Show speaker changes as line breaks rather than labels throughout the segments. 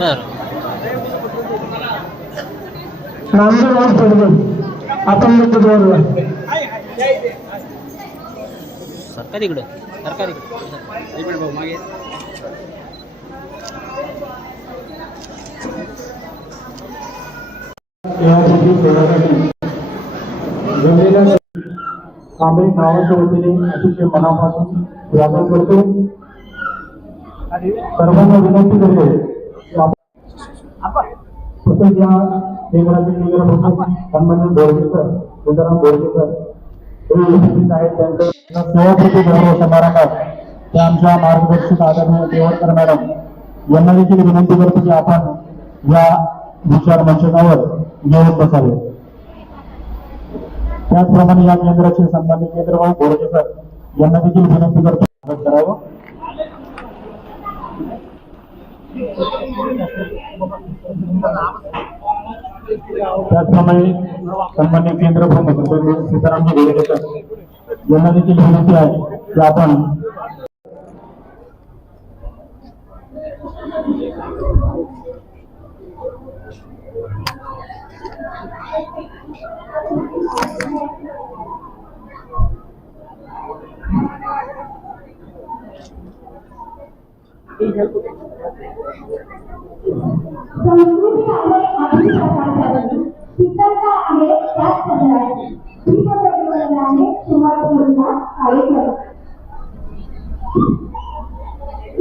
बर.
नामदेव पडवे आपण मुद्देवार
सरकार इकडं सरकार इकडं इकडे भाऊ मागे.
यासाठी सोडण्यासाठी जमलेल्या कांबळे गावाच्या वतीने अतिशय मनापासून करतो. सर्वांना विनंती करतो. तसेच या केंद्राचे केंद्र सन्मान्य बोर्डेकर तुकाराम बोर्डेकर हे उपस्थित आहेत त्यांचं सेवाकृती गौरव समारंभात ते आमच्या मार्गदर्शक आदरणीय देवळकर मॅडम यांना देखील विनंती करतो की आपण या विचार मंचनावर येऊन बसावे. त्याचप्रमाणे या केंद्राचे सन्मानित केंद्रभाऊ बोर्डेकर यांना देखील विनंती करतो स्वागत करावं. त्याचप्रमाणे सन्मान्य केंद्र प्रमुख सीताराम यांना देखील विनंती आहे की आपण
संस्कृती आहे आपली प्रकारची चित्रता आहे त्याच सगळ्याची ही तुम्हाला पुन्हा काही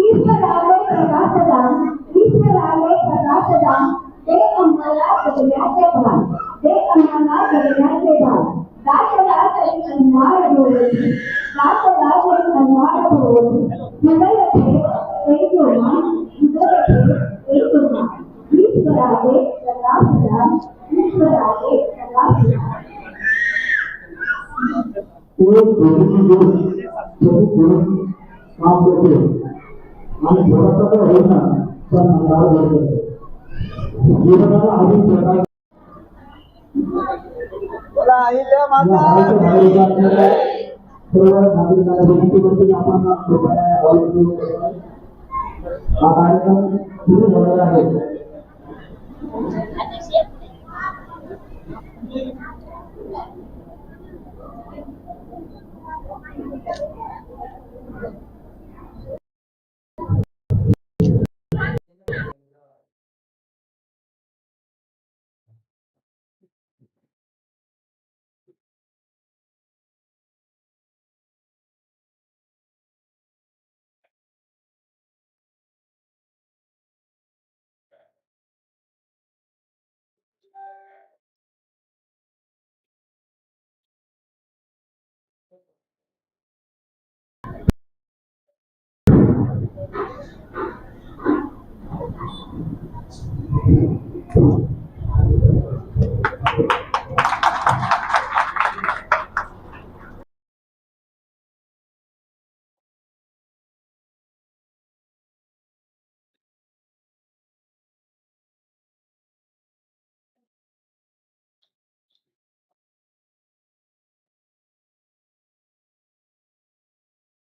ईश्वराने प्रकाशदान ईश्वराने प्रकाशदान. ते आम्हाला जगण्याचे भान ते आम्हाला जगण्याचे भान तरी
आणि थोडासा तर होईना पण अंधार भर करते जीवनाला अधिक सर्व नागरिकांना विनंती करतो की आपण. हा कार्यक्रम सुरू होणार आहे.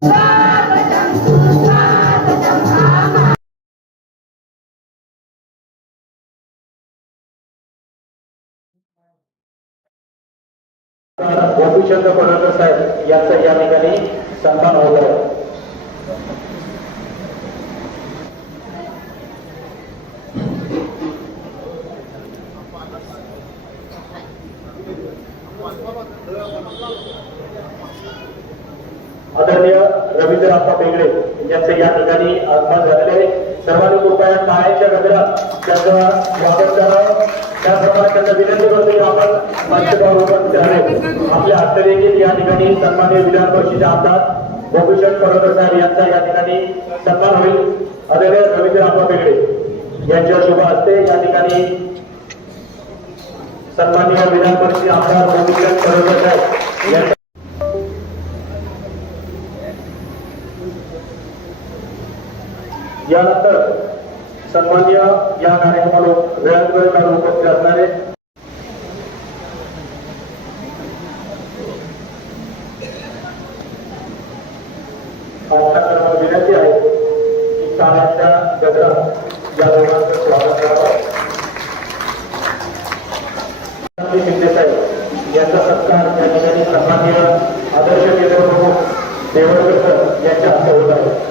Bye. गोपीचंद पडळकर साहेब यांचा या ठिकाणी सन्मान होत आहे आदरणीय रवींद्र बेगडे यांचं या ठिकाणी आगमन झालेले आहे. सर्वांनी कृपया टाळ्यांच्या गजरात त्याचं स्वागत त्यांना विनंती करतो की आपण आहे. आपल्या हस्ते देखील या ठिकाणी सन्मान्य विधान परिषदेच्या आमदार गोपीचंद साहेब यांचा या ठिकाणी सन्मान होईल. आदरणीय रवींद्र आप्पा बेगडे यांच्या शुभ हस्ते या ठिकाणी सन्मान्य विधान परिषद आमदार साहेब यानंतर सन्मान्य या कार्यक्रमाला वेळात वेळ उपस्थित असणारे विनंती आहे की शाळेच्या गजरात या दोघांचं स्वागत करावं. संदीप शिंदेसाहेब यांचा सत्कार या ठिकाणी सन्मान्य आदर्श केंद्र प्रमुख देवळकर यांच्या हस्ते होत आहे.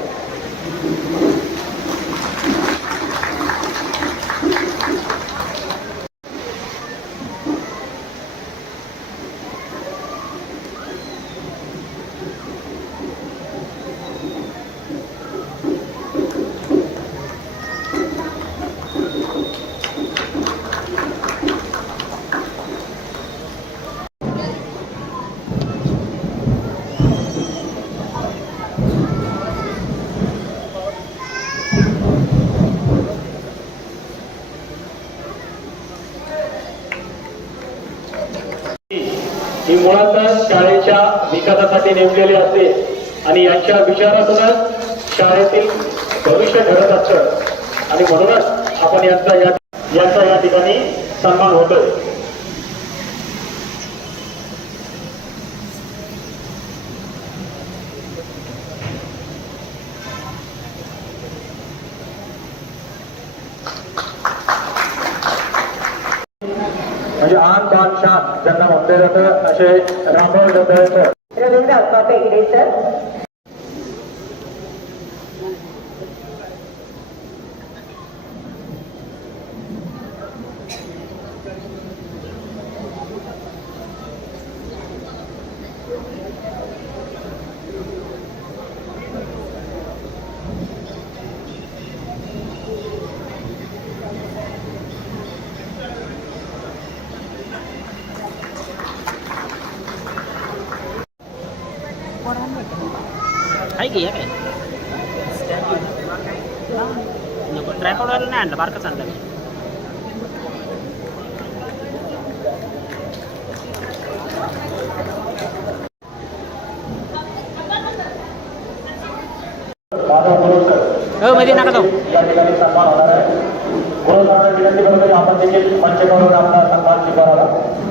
ही मुळातच शाळेच्या विकासासाठी नेमलेली असते. आणि यांच्या विचारातूनच शाळेतील भविष्य घडत असतं. आणि म्हणूनच आपण यांचा या यांचा या ठिकाणी सन्मान होतोय. Cihan Banshan, Janna Mondirata, Ashe Ramon
Rathar. Ravindra Alpapa Igre,
sir. की या काय नको ट्रॅपॉडवाला नाही आणलं बारकाच आणलं मी हो मध्ये नका जाऊ
या ठिकाणी सन्मान होणार आहे गुरु विनंती करतो आपण देखील मंचकावरून आपला सन्मान स्वीकारावा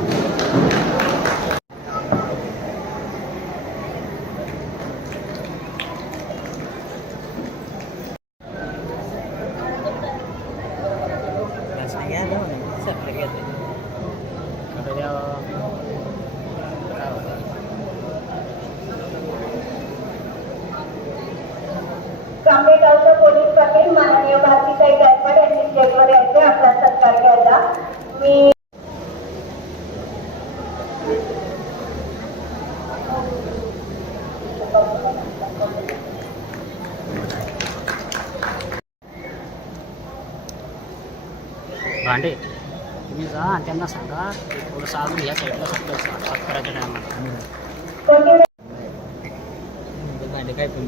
कांबेगावच्या पोलीस पाटील माननीय भारतीताई गायकवाड यांनी स्टेजवर यायचे आपला सत्कार घ्यायला. मी
भांडे. तुम्ही जा आणि त्यांना सांगा थोडंसं अजून या साईडला सत्कार सत्काराच्या टायमाला
कोणी
भांडे काय पण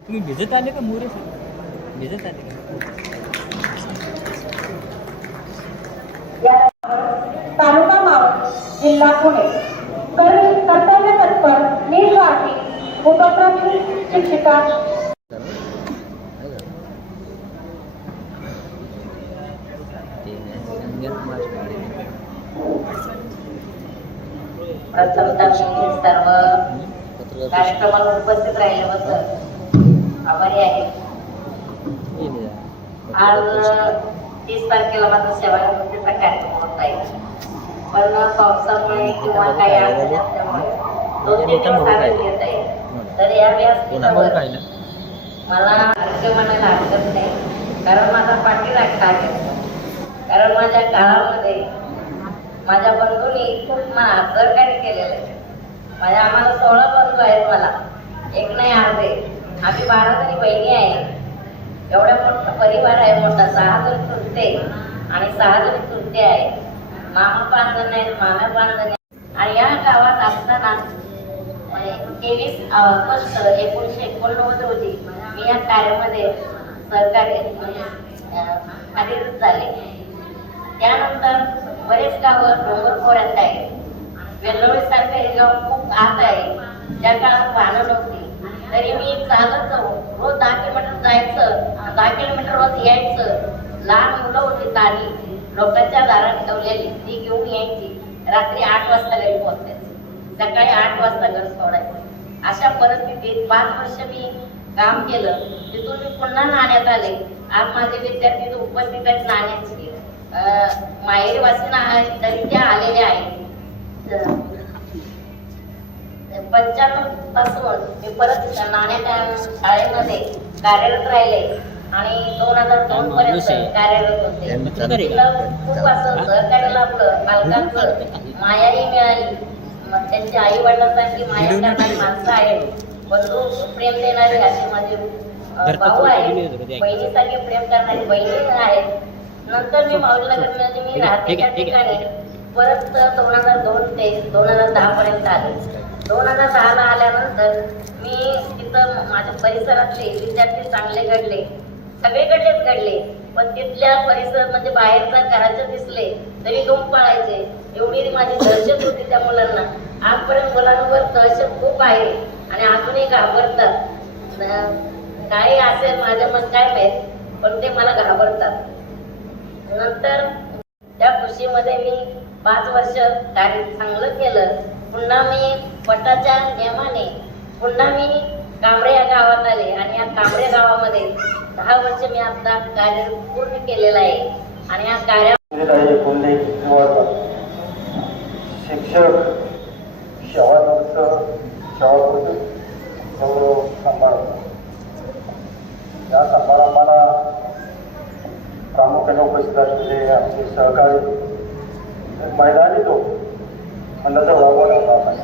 तुम्ही भिजत आले का मोरे भिजत आले का?
या तालुका मावळ जिल्हा पुणे. कर्तव्य तत्पर निस्वार्थी उपक्रमी शिक्षिका
प्रथमतः मी सर्व कार्यक्रमाला उपस्थित राहिल्याबद्दल आभारी आहे. आज तीस तारखेला माझा सेवानिवृत्तीचा कार्यक्रम होत आहे. पण पावसामुळे किंवा काही अडचणी असल्यामुळे दोन तीन दिवस आधी येत आहे. तर या व्यासपीठावर मला अर्ज म्हणायला हरकत नाही. कारण माझा पाठीराखा आहे. कारण माझ्या काळामध्ये माझ्या बंधूंनी खूप मला सहकार्य केलेलं आहे. माझ्या आम्हाला सोळा बंधू आहेत मला. एक नाही अर्धे. आम्ही बारा जणी बहिणी आहे. एवढा मोठा परिवार आहे मोठा. सहा जण चुलते आणि सहा जणी चुलते आहे. मामा पाच जण आहेत मामा पाच जण आणि या गावात असताना म्हणजे तेवीस ऑगस्ट एकोणीसशे एकोणनव्वद रोजी मी या कार्यामध्ये सहकार्य म्हणजे, कार्यरत झाले. त्यानंतर बरेच गावं डोंगर खोऱ्यात आहे वेल्लोळी सारखं हे गाव खूप आत आहे. त्या काळात वाहनं नव्हती. तरी मी चालत जाऊ रोज दहा किलोमीटर जायचं. दहा किलोमीटर रोज यायचं. लहान मुलं होती तारी. लोकांच्या दारात ठेवलेली. ती घेऊन यायची. रात्री आठ वाजता घरी पोहोचायची. सकाळी आठ वाजता घर सोडायचं. अशा परिस्थितीत पाच वर्ष मी काम केलं. तिथून मी पुन्हा नाण्यात आले. आज माझे विद्यार्थी उपस्थित आहेत नाण्याची माहेरी वाचन तरी त्या आलेल्या आहेत. पंच्याण्णवपासून मी परत नाण्या शाळेमध्ये कार्यरत राहिले आणि दोन हजार दोन पर्यंत कार्यरत होते. खूप असं सहकार्य लाभलं. पालकांचं मायाही मिळाली. मग त्यांच्या आई वडिलांसारखी माया करणारी माणसं आहेत. बंधू प्रेम देणारे असे माझे भाऊ आहेत बहिणीसारखे प्रेम करणारी बहिणी आहेत. नंतर मी माऊलीनगरमध्ये मी राहते त्या ठिकाणी परत दोन हजार दोन ते दोन हजार दहा पर्यंत आले. दोन हजार दहाला आल्यानंतर मी तिथं माझ्या परिसरातले विद्यार्थी चांगले घडले सगळीकडेच घडले पण तिथल्या परिसर म्हणजे बाहेरचा घराचे दिसले तरी घेऊन पळायचे. एवढी माझी दहशत होती त्या मुलांना. आजपर्यंत मुलांवर दहशत खूप आहे आणि अजूनही घाबरतात. काही असेल माझ्या मत काय माहीत पण ते मला घाबरतात. नंतर त्या खुशीमध्ये मी पाच वर्ष कार्य चांगलं केलं. पुन्हा मी पटाच्या नियमाने पुन्हा मी कांबळे या गावात आले आणि या कांबळे गावामध्ये दहा वर्ष मी आता कार्य पूर्ण केलेलं आहे. आणि या कार्या
शिक्षक शहानूरचं शहापूरचं गौरव या प्रामुख्याने उपस्थित असलेले आमचे सहकारी. एक मैदानी तो. अंदाजा वागवण्याचा आपण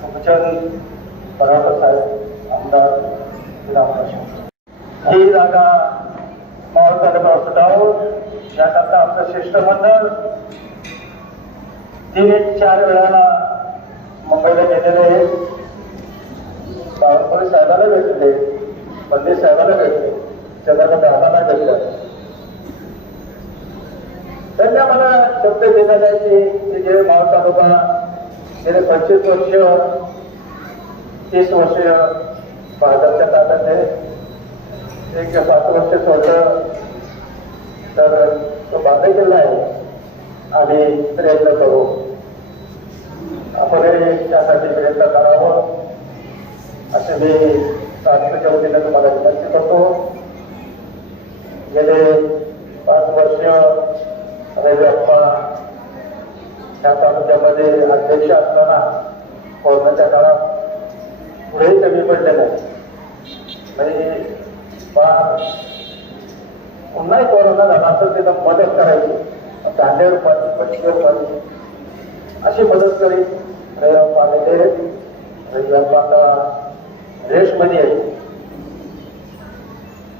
सुखचंद पराडकर साहेब. आमदार रामदास. ही जागा मावळ तालुका सुटावून याकरता आमचं शिष्टमंडळ तीन चार वेळाला मुंबईला गेलेले आहे. बावनकुळे साहेबाला भेटले. पंडित साहेबाला भेटले. चंद्रकांत दादाला भेटलं त्यांनी मला शब्द देण्यात आहे की जे मावळ तालुका गेले पंचवीस वर्ष तीस वर्ष भाजपच्या ताब्यात आहे. एक पाच वर्ष स्वतः तर तो बाधा केला आहे. आम्ही प्रयत्न करू. आपण त्यासाठी प्रयत्न करावं. असे मी तात्पुरत्या वतीने तुम्हाला विनंती करतो. गेले अप्पा त्या तालुक्यामध्ये अध्यक्ष असताना कोरोनाच्या काळात पुढेही कमी पडले नाही आणि पुन्हा कोरोना झाला असेल तिथं मदत करायची. धान्य रुपाची पंचवीस रुपाची अशी मदत करी. रविबाप्पा आलेले रविबाप्पा आता रेसमध्ये आहे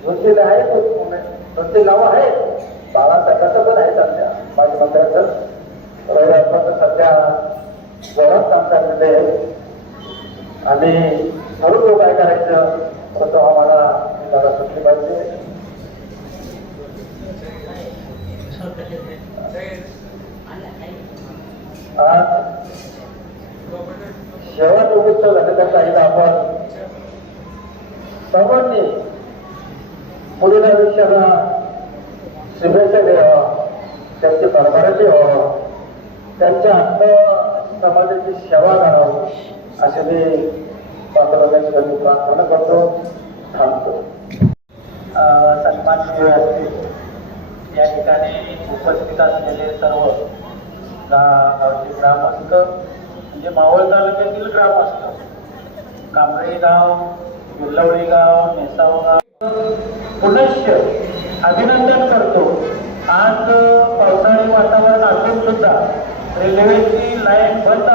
दोन तीन आहेत. दोन तीन नावं आहेत. बाळासाहेबांचं पण आहे सध्या माझ्या मंत्र्याचं रविवारपासून सध्या जोरात काम चाललेलं आहे. आणि ठरवतो काय करायचं परंतु आम्हाला जागा सुटली पाहिजे. आज शेवट उत्सव झाल्याच्या काहीला आपण सर्वांनी पुढील आयुष्याला शुभेच्छा द्यावा त्यांचे भरभराटी व्हावं. त्यांच्या हक्क समाजाची सेवा करावं असे मी पात्रमेश्वरी प्रार्थना करतो. थांबतो. सन्माननीय व्यासपीठ या ठिकाणी उपस्थित असलेले सर्व गावचे ग्रामस्थ म्हणजे मावळ तालुक्यातील ग्रामस्थ कांबळे गाव गुल्लवळी गाव मेसाव गाव पुनश्च अभिनंदन करतो. आज पावसाळी वातावरण असून सुद्धा रेल्वेची लाईन बंद